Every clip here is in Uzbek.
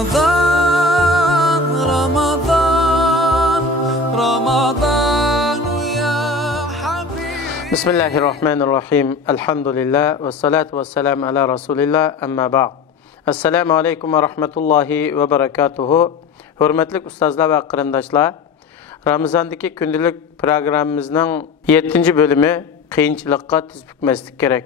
Ramazan, Ramazan, Ramazan ya Habib. Bismillahirrahmanirrahim. Elhamdülillah ve salatu ve selamu ala Resulillah. Amma ba'd. Assalamu alaikum ve rahmetullahi ve berekatuhu. Hürmetli ustazlar ve kırındaşlar, Ramazandaki gündelik programımızın 7. bölümü kıyınçılıkka tiz bükmezlik gerek.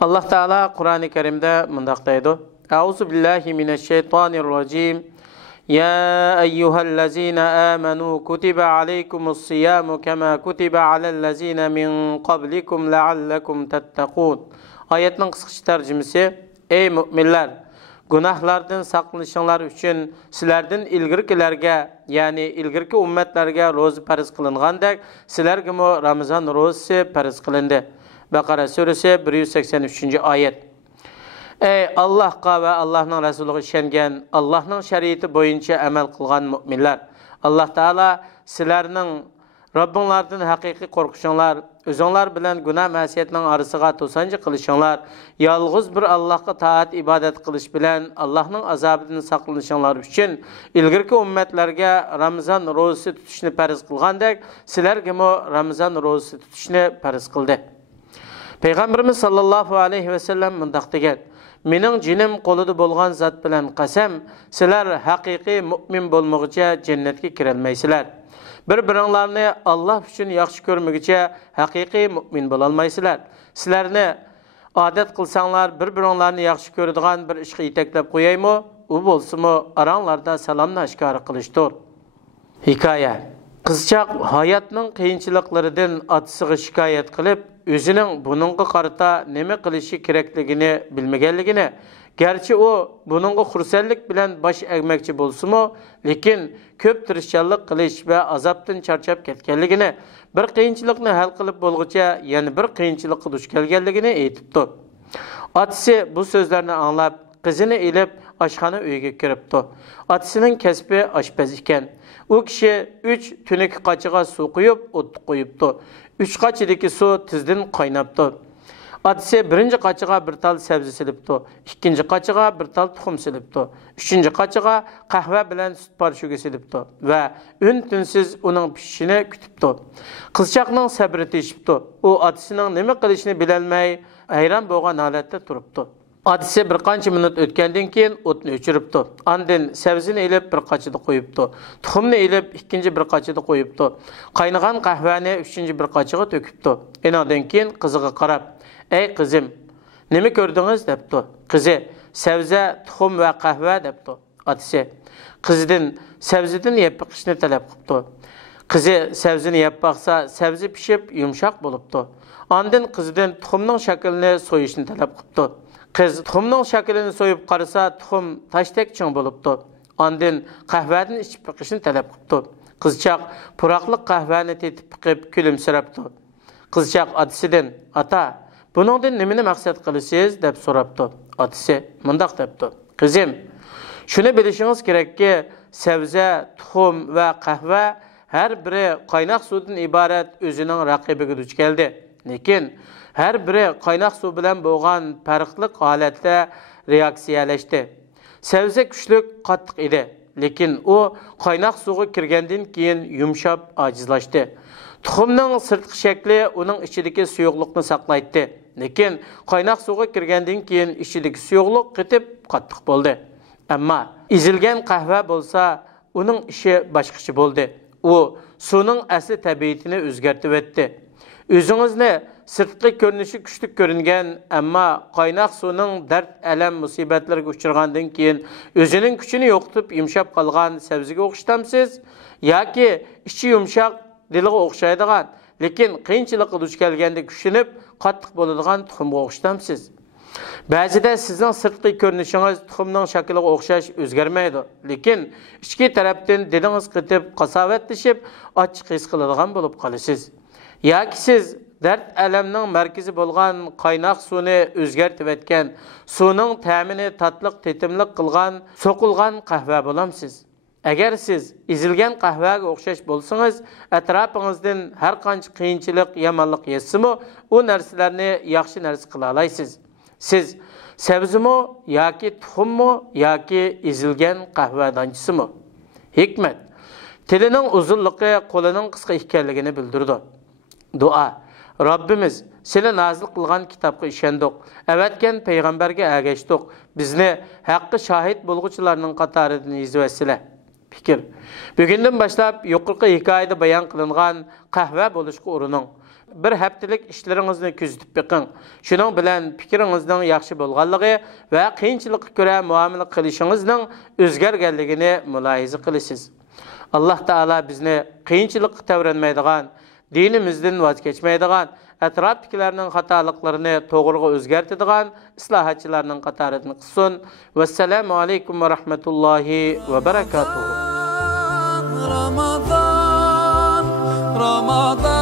Allah Teala Kur'an-ı Kerim'de mındaqdaydı. Euzu billahi mineşşeytanirracim. Ya eyyühellezine amenu kutibe aleykumus siyamu kema kutibe alellezine min qablikum leallekum tettekûn. Ayetinin kısaca tercümesi: Ey müminler! Günahlardan saklanışınlar üçün sizlerden ilgirkilerge, yani ilgirki ümmetlerge rozu farz kılınğandek sizlerge mo Ramazan rozu farz kılındı. Bakara suresi 183. ayet. Ey Allah'a ve Allah'ın Resulü'ne işengen, Allah'ın şeriatı boyunca amel kılgan müminler! Allah Teala sizlerinin Rabbinlardan hakiki korkuşunlar, özünler bilen günah masiyetinin arasıga tosancı kılışınlar, yalğız bir Allah'a taat ibadet kılış bilen Allah'ın azabından saklanışınlar üçün ilgirki ümmetlerge Ramazan rozusu tutuşunu farz kılgandek sizlerge mo Ramazan rozusu tutuşunu farz kıldı. Peygamberimiz sallallahu aleyhi ve sellem mındaq degan: Mening jinim qo'lida bo'lgan zat bilan qasam, sizlar haqiqiy mu'min bo'lmoqcha jannatga kirolmaysizlar. Bir-biringlarni Alloh uchun yaxshi ko'rmaguncha haqiqiy mu'min bo'lolmaysizlar. Sizlarni odat qilsanglar, bir-biringlarni yaxshi ko'radigan bir ishga yetaklab qo'yaymi? U bo'lsa-mu aranglarda salomni oshkora qilishdir. Hikoya. Qizchaq hayotning qiyinchiliklaridan otasiga shikoyat qilib, o'zining buningga qarata nima qilishi kerakligini bilmaganligini, garchi u buningga xursandlik bilan bosh egmoqchi bo'lsa-mu, lekin ko'p tirishchanlik qilish va azobdan charchab ketganligini, bir qiyinchilikni hal qilib bo'lguncha yana bir qiyinchilikka duch kelganligini aytibdi. Otasi bu so'zlarni anglab, qizini ilib oshxona uyiga kiribdi. Otasining kasbi oshpaz ekan. U kishi 3 tunik qachiga suv quyib, o't qo'yibdi. 3 qachidagi suv tizdan qaynabdi. Otasi birinchi qachiga bir tal sabzi silibdi, ikkinchi qachiga bir tal tuxum silibdi, uchinchi qachiga qahva bilan sut porshugi silibdi va un-tunsiz uning pishishini kutibdi. Qizchaqning sabri teshibdi. U otasining nima qilishini bilolmay, hayron bo'lgan holatda turibdi. Otasi bir qancha minut o'tgandan keyin o'tni o'chiribdi. Ondan sabzini ilib bir qachida qo'yibdi. Tuxumni ilib ikkinchi bir qachida qo'yibdi. Qaynagan qahvani uchinchi bir qachiga to'kibdi. Enadan keyin qiziga qarab: "Ey qizim, nima ko'rdingiz?" debdi. Qizi: "Sabza, tuxum va qahva" debdi. Otasi qizidan sabzidan yeb pishishni talab qilibdi. Qizi sabzini yeb baqsa, sabzi pishib yumshoq bo'libdi. Ondan qizidan tuxumning shaklini so'yishni talab qilibdi. Qiz tuxumning shaklini so'yib qarasa, tuxum tashdek ching bo'libdi. Ondan qahvadan ichib chiqishni talab qilibdi. Qizchaq puroqliq qahvani tetib chiqib kulimsirabdi. Qizchaq otasidan: "Ata, buningdan nimani maqsad qilasiz?" deb so'rabdi. Otasi mundaq debdi: "Qizim, shuni bilishingiz kerakki, sabza, tuxum va qahva har biri qaynoq suvdan iborat o'zining raqibiga duch keldi. Lekin har biri qaynoq suv bilan bo'lgan farqli holatda reaksiyalashdi. Sabza kuchli, qattiq edi, lekin u qaynoq suvga kirgandan keyin yumshab, ojizlashdi. Tuxumning sirtqi shakli uning ichidagi suyuqlikni saqlaydi, lekin qaynoq suvga kirgandan keyin ichidagi suyuqlik qitib qattiq bo'ldi. Ammo ezilgan qahva bo'lsa, uning ishi boshqacha bo'ldi. U suvning asli tabiatini o'zgartirib o'tdi. O'zingizni sirtqi ko'rinishi kuchli ko'ringan, ammo qaynoq suvning dard, alam, musibatlarga uchragandan keyin o'zining kuchini yo'qotib yumshab qolgan sabziga o'xshatamsiz yoki ichi yumshoq, diliga o'xshaydigan, lekin qiyinchilikqa duch kelganda kuchinib, qattiq bo'ladigan tuxumga o'xshatamsiz? Ba'zida sizning sirtqi ko'rinishingiz tuxumning shakliga o'xshash o'zgarmaydi, lekin ichki tarafdan dilingiz qitib, qasovatlashib, ochiq his qiladigan bo'lib qolasiz. Yoki siz dard alamning markazi bo'lgan qaynoq suvni o'zgartirib etgan, suvning ta'mini tatliq, tetimliq qilgan, so'qilgan qahva bo'lamsiz. Agar siz ezilgan qahvaga o'xshash bo'lsangiz, atrofingizdan har qancha qiyinchilik, yomonlik yetsimi, u narsalarni yaxshi narsa qila olasiz. Siz Sebzi mi yoki tuxum mu yoki ezilgan qahva donchisi mi? Hikmat. Tilining uzunligi qo'lining qisqa ekanligini bildirdi. Dua. Rabbimiz, seni nazil qilgan kitobga ishondik, avatgan payg'ambarga ergashdik. Bizni haqqi shahid bo'lg'uchilarning qatoridan yezvasila. Fikr. Bugundan boshlab yuqorqi hikoyada bayon qilingan qahva bo'lishga urining. Bir haftalik ishlaringizni kuzatib beqing. Shuning bilan fikringizning yaxshi bo'lganligi va qiyinchilikka ko'ra muomala qilishingizning o'zgarganligini mulohaza qilasiz. Alloh taolo bizni qiyinchilikka tavranmaydigan, dinimizdan voz kechmaydigan, atrofdagilarning xatoliklarini to'g'riga o'zgartiradigan islohotchilarning qatoridan qilsin. Vassalomu alaykum va rahmatullohi va barakatuh. Ramazan